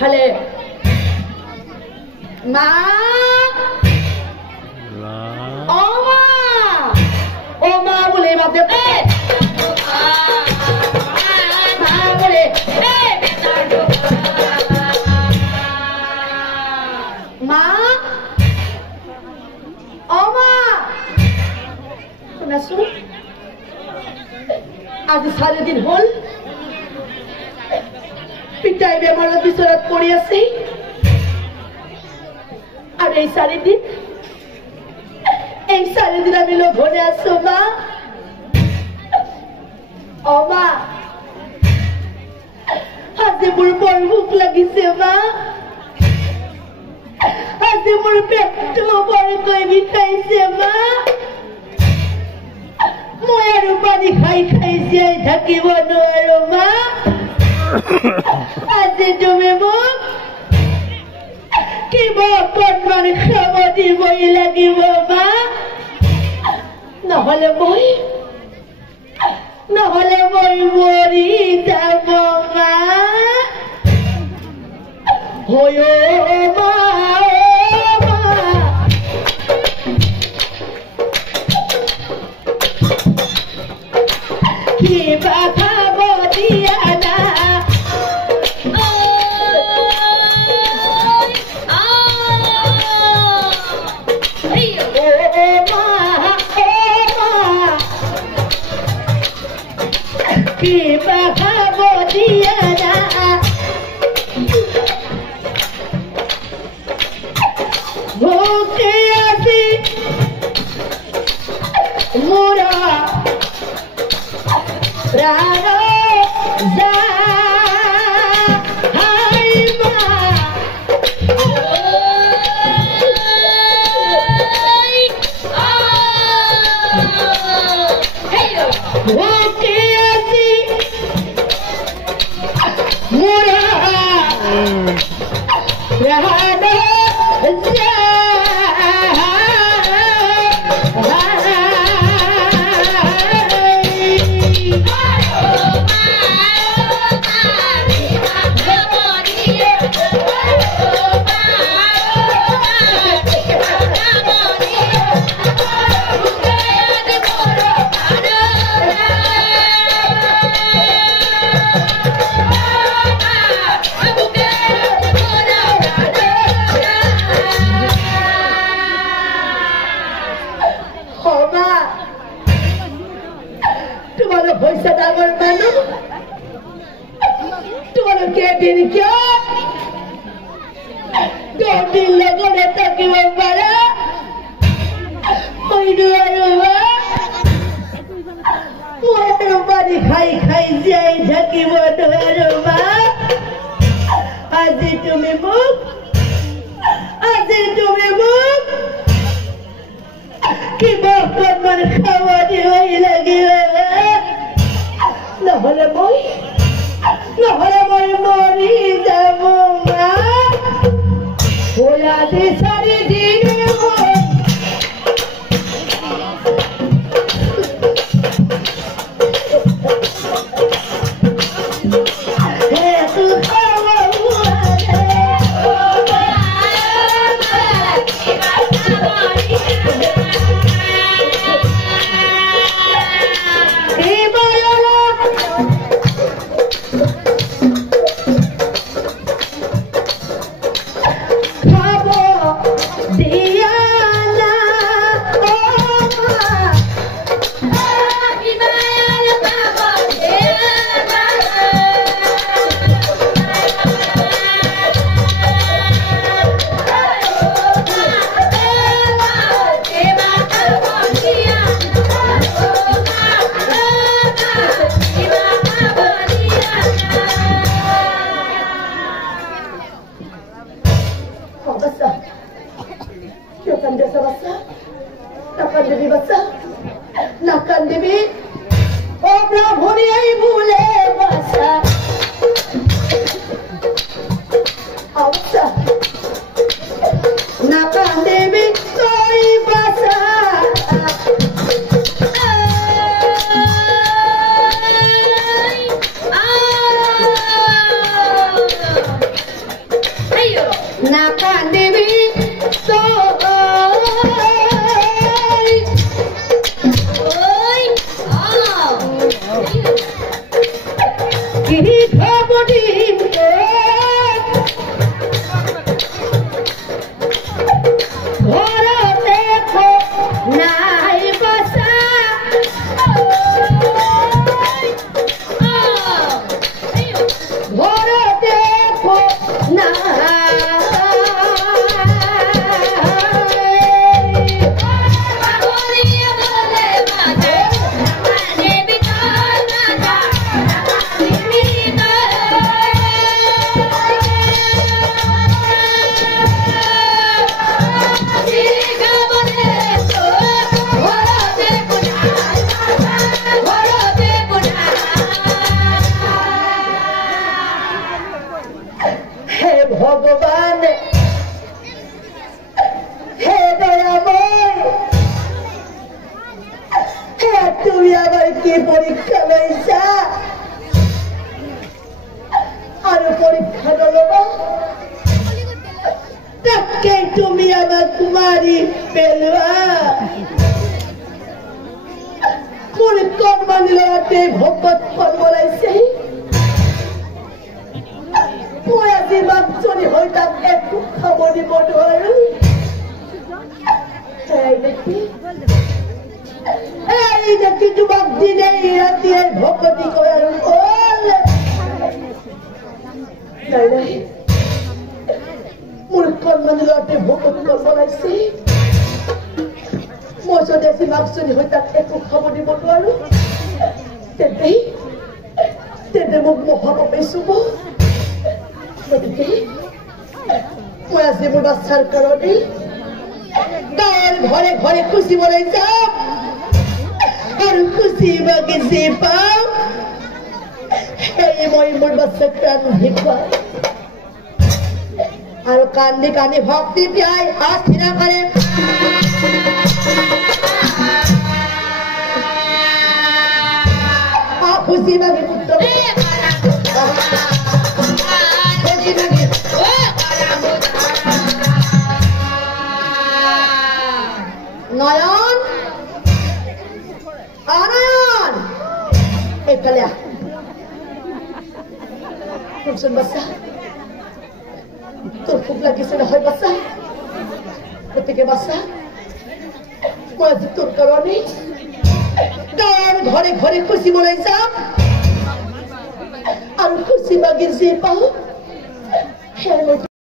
হলে মা ও মা ও মা বলে বাদে মা বলে মা ও মা শুনাছো আজ 4 দিন হল পিতাই বেমার বিছরাত পড়ে আছে আর এই 4 দিন আমি লোভনে আছো মা ও মা আজ মোর বড় ভুক লাগিছে মা আজ মোর পেটটো বড় কই বিখাইছে মা মই আৰু পানী খাই খাই যাই থাকিব নোৱাৰো মা আজি তুমি মোক কিবা অকণমান খাব দিবই লাগিব মা নহ'লে মই মৰি যাব মা হয় মা কিবা খাব দিয়া না কিবা খাব দিয়া না ভোকে আছি মোরা প্রাণ যা হাই মা ভোকে আছি মোরা প্রাণ যা পয়সা ডাঙর মানুষ তোমার কে দিন কে দিন লগনে থাকিব পারা পানি খাই খাই যাই থাকিব নোৱাৰো মা আজি তুমি মোক কিবা অকণমান খাব দিবই লাগিব নহ'লে মই মৰি যাব মা আজি 4 দিন নাকান দেবী ও প্রভুরি এই ভুলে বাসা আচ্ছা নাকান দেবী কই বাসা না কান্দিবি তো কি খবরি ঘর দেখো নাই বসা ঘর দেখো না ভগবান হে দয়াময় হে তুমি আবার কি পরীক্ষা লইছা আর পরীক্ষা লবা তাকে তুমি আমার কুমারী পেলবা পরীক্ষা মানলাতে ভগত ফল বলাইছে চলি হইতাম একটু খাবনি বটর এই দেখি যুবক দিনে রাতে ভক্তি করার মূর্খ মন্দিরতে ভক্তি বলাইছি মই দেশি মাকচলি হইতাম একটু খাবনি বটর তেতে মোক মহাপাপে চুব মই আজি মোৰ বাচ্চাৰ কাৰণে গাঁৱৰ ঘৰে ঘৰে খুচি বনাই যাম আৰু খুচি বাগি যি পাওঁ সেই মই মোৰ বাচ্চাক ৰান্ধি খুৱাম আৰু কান্দি কান্দি ভক্তি তিয়াই হাত থিৰা কৰে খুচি বাগি পুত্ৰ নয়ন অনয়ন একালে শুনছোন বাচ্চা তোৰ খুব লাগিছে নহয় বাচ্চা গতিকে বাচ্চা মই আজি তোৰ কাৰণে গাঁৱৰ ঘৰে ঘৰে খুচি বনাই যাম আৰু খুচি বাগি যি পাওঁ